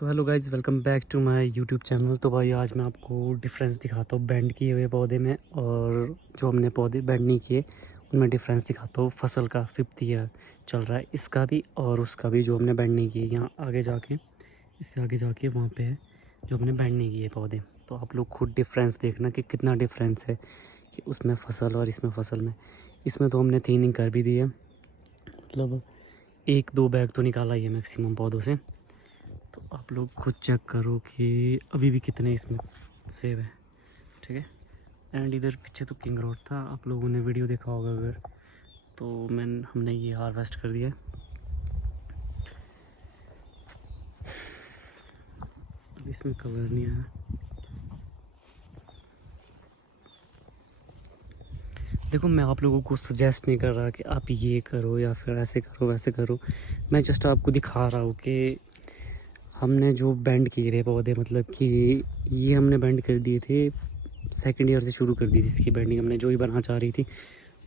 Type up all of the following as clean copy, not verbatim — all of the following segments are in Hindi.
So hello guys, welcome back to my YouTube channel. तो भाई आज मैं आपको डिफरेंस दिखाता हूँ बेंड किए हुए पौधे में और जो हमने पौधे बेंड नहीं किए उनमें डिफरेंस दिखाता हूँ। फसल का 5th ईयर चल रहा है, इसका भी और उसका भी जो हमने बेंड नहीं किए। यहाँ आगे जाके, इससे आगे जाके वहाँ पे है जो हमने बेंड नहीं किए पौधे। तो आप लोग खुद डिफरेंस देखना कि कितना डिफरेंस है कि उसमें फसल और इसमें फसल में। इसमें तो हमने थिनिंग कर भी दी है, मतलब 1-2 बैग तो निकाला ही है मैक्सिमम पौधों से। तो आप लोग खुद चेक करो कि अभी भी कितने इसमें सेब है, ठीक है। एंड इधर पीछे तो किंग रोड था, आप लोगों ने वीडियो देखा होगा अगर, तो हमने ये हार्वेस्ट कर दिया। अब इसमें कवर नहीं आया। देखो, मैं आप लोगों को सजेस्ट नहीं कर रहा कि आप ये करो या फिर ऐसे करो वैसे करो। मैं जस्ट आपको दिखा रहा हूँ कि हमने जो बेंड किए थे पौधे, मतलब कि ये हमने बेंड कर दिए थे। सेकंड ईयर से शुरू कर दी थी इसकी बेंडिंग हमने, जो ही बनाना चाह रही थी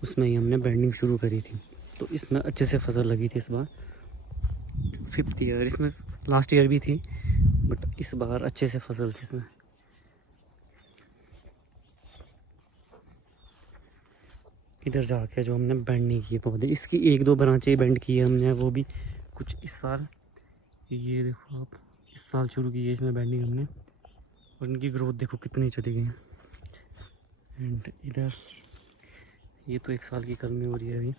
उसमें ही हमने बेंडिंग शुरू करी थी। तो इसमें अच्छे से फसल लगी थी इस बार। 5th ईयर, इसमें लास्ट ईयर भी थी बट इस बार अच्छे से फसल थी इसमें। इधर जाके जो हमने बेंड नहीं किए पौधे, इसकी 1-2 ब्रांचें बेंड की है हमने, वो भी कुछ इस साल। ये देखो आप, इस साल शुरू की है इसमें बेंडिंग हमने, और इनकी ग्रोथ देखो कितनी चली गई है। एंड इधर ये तो 1 साल की कलमी हो रही है अभी।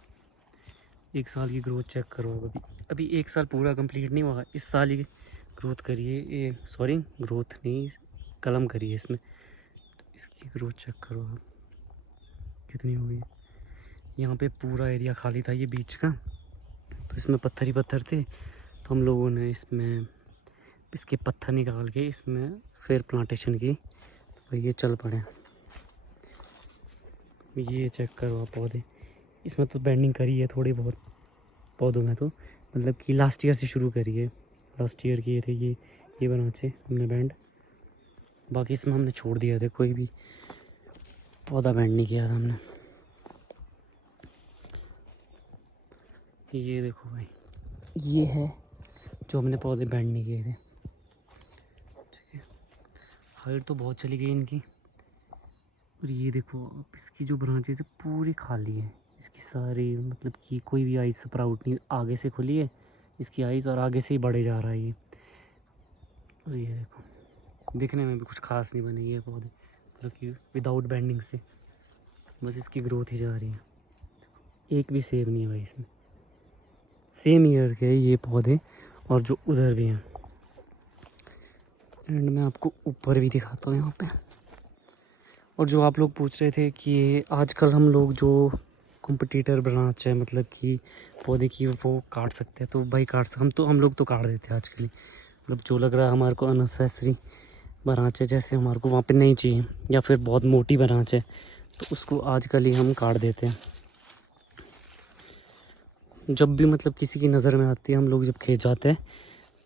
1 साल की ग्रोथ चेक करो। अभी अभी 1 साल पूरा कंप्लीट नहीं हुआ, इस साल ही ग्रोथ करिए। ये सॉरी, ग्रोथ नहीं, कलम करिए इसमें। तो इसकी ग्रोथ चेक करो आप कितनी हुई। यहाँ पे पूरा एरिया खाली था ये बीच का, तो इसमें पत्थर ही पत्थर थे। तो हम लोगों ने इसमें इसके पत्थर निकाल के इसमें फिर प्लांटेशन की, तो ये चल पड़े। ये चेक करो आप पौधे, इसमें तो बेंडिंग करी है थोड़ी बहुत पौधों में, तो मतलब कि लास्ट ईयर से शुरू करी है। लास्ट ईयर किए थे ये बनाचे हमने बैंड, बाकी इसमें हमने छोड़ दिया था, कोई भी पौधा बैंड नहीं किया था हमने। ये देखो भाई, ये है जो हमने पौधे बैंड नहीं किए थे, ठीक है। हाइट तो बहुत चली गई इनकी। और ये देखो आप, इसकी जो ब्रांचेज है पूरी खाली है इसकी सारी, मतलब कि कोई भी आइज स्प्राउट नहीं, आगे से खुली है इसकी आइज और आगे से ही बढ़े जा रहा है ये। और ये देखो, दिखने में भी कुछ खास नहीं बने ये पौधे, मतलब कि विदाउट बेंडिंग से बस इसकी ग्रोथ ही जा रही है। एक भी सेब नहीं है भाई इसमें, सेम ईयर के ये पौधे और जो उधर भी हैं। एंड मैं आपको ऊपर भी दिखाता हूँ यहाँ पे। और जो आप लोग पूछ रहे थे कि आजकल हम लोग जो कॉम्पिटिटर बनाना चाहे, मतलब कि पौधे की वो काट सकते हैं, तो भाई हम लोग तो काट देते हैं आजकल ही। मतलब जो लग रहा है हमारे को अननेसेसरी बनाचे, जैसे हमारे को वहाँ पे नहीं चाहिए या फिर बहुत मोटी बनाचे, तो उसको आजकल ही हम काट देते हैं। जब भी मतलब किसी की नज़र में आती है, हम लोग जब खेत जाते हैं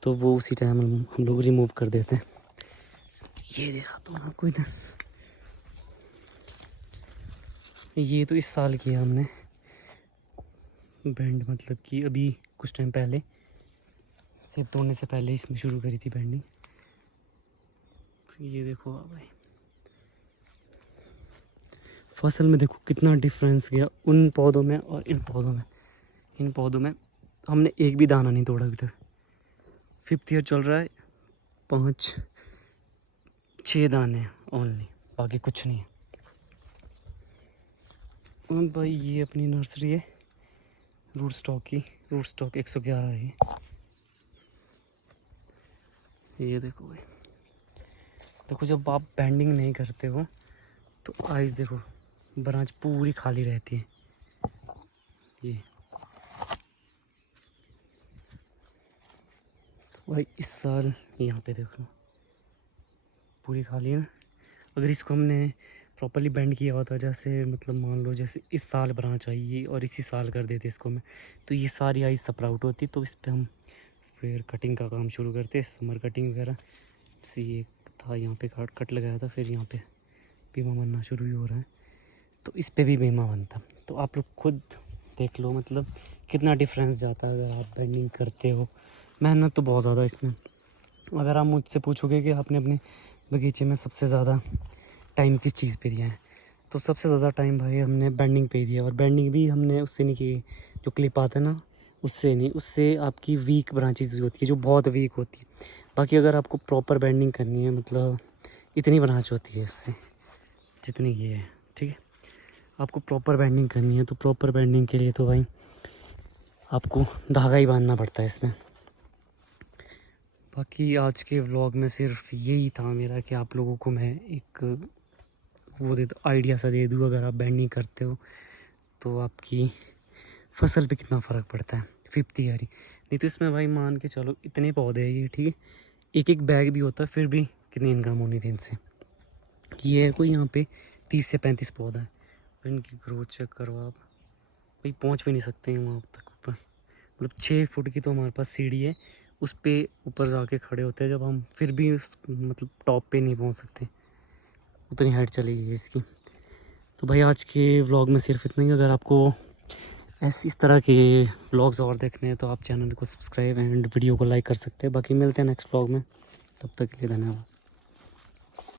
तो वो उसी टाइम हम लोग रिमूव कर देते हैं। ये देखा तो आपको इधर, ये तो इस साल किया हमने बैंड, मतलब कि अभी कुछ टाइम पहले, सेब तोड़ने से पहले इसमें शुरू करी थी बैंडिंग। ये देखो भाई, फसल में देखो कितना डिफरेंस गया उन पौधों में और इन पौधों में। इन पौधों में हमने एक भी दाना नहीं तोड़ा अभी तक। 5th ईयर चल रहा है, 5-6 दाने ओनली, बाकी कुछ नहीं है। और भाई ये अपनी नर्सरी है रूट स्टॉक की, रूट स्टॉक 111 है ये देखो भाई। देखो, जब आप बेंडिंग नहीं करते हो तो आइस देखो, ब्रांच पूरी खाली रहती है। ये तो भाई इस साल यहाँ पे देखो पूरी खाली है ना। अगर इसको हमने प्रॉपरली बेंड किया होता, जैसे मतलब मान लो जैसे इस साल ब्रांच आई ये और इसी साल कर देते इसको मैं, तो ये सारी आइस स्प्राउट होती, तो इस पर हम फिर कटिंग का काम शुरू करते, समर कटिंग वगैरह। सी एक था यहाँ पे कट लगाया था, फिर यहाँ पे बीमा बनना शुरू ही हो रहा है, तो इस पे भी बीमा बनता। तो आप लोग खुद देख लो, मतलब कितना डिफरेंस जाता है अगर आप बेंडिंग करते हो। मेहनत तो बहुत ज़्यादा इसमें, अगर आप मुझसे पूछोगे कि आपने अपने बगीचे में सबसे ज़्यादा टाइम किस चीज़ पे दिया है, तो सबसे ज़्यादा टाइम भाई हमने बेंडिंग पे ही दिया। और बेंडिंग भी हमने उससे नहीं की, जो क्लिप आता है ना उससे नहीं, उससे आपकी वीक ब्रांचेज होती है जो बहुत वीक होती है। बाकी अगर आपको प्रॉपर बेंडिंग करनी है, मतलब इतनी ब्रांच होती है उससे जितनी ये है, ठीक है। आपको प्रॉपर बेंडिंग करनी है तो प्रॉपर बेंडिंग के लिए तो भाई आपको धागा ही बांधना पड़ता है इसमें। बाकी आज के व्लॉग में सिर्फ यही था मेरा कि आप लोगों को मैं एक वो दे आइडिया सा दे दूँ, अगर आप बेंडिंग करते हो तो आपकी फसल पे कितना फ़र्क पड़ता है 50 यारी। नहीं तो इसमें भाई मान के चलो इतने पौधे हैं ये, ठीक है, एक एक बैग भी होता है, फिर भी कितनी इनकम होनी थी इनसे। ये है कोई यहाँ पे 30 से 35 पौधा है, और इनकी ग्रोथ चेक करो आप, भाई पहुँच भी नहीं सकते हैं वहाँ तक ऊपर। मतलब 6 फुट की तो हमारे पास सीढ़ी है, उस पे ऊपर जाके खड़े होते हैं जब हम, फिर भी मतलब टॉप पे नहीं पहुँच सकते, उतनी हाइट चली गई है इसकी। तो भाई आज के व्लॉग में सिर्फ इतना ही। अगर आपको ऐसे इस तरह के व्लॉग्स और देखने हैं तो आप चैनल को सब्सक्राइब एंड वीडियो को लाइक कर सकते हैं। बाकी मिलते हैं नेक्स्ट व्लॉग में, तब तक के लिए धन्यवाद।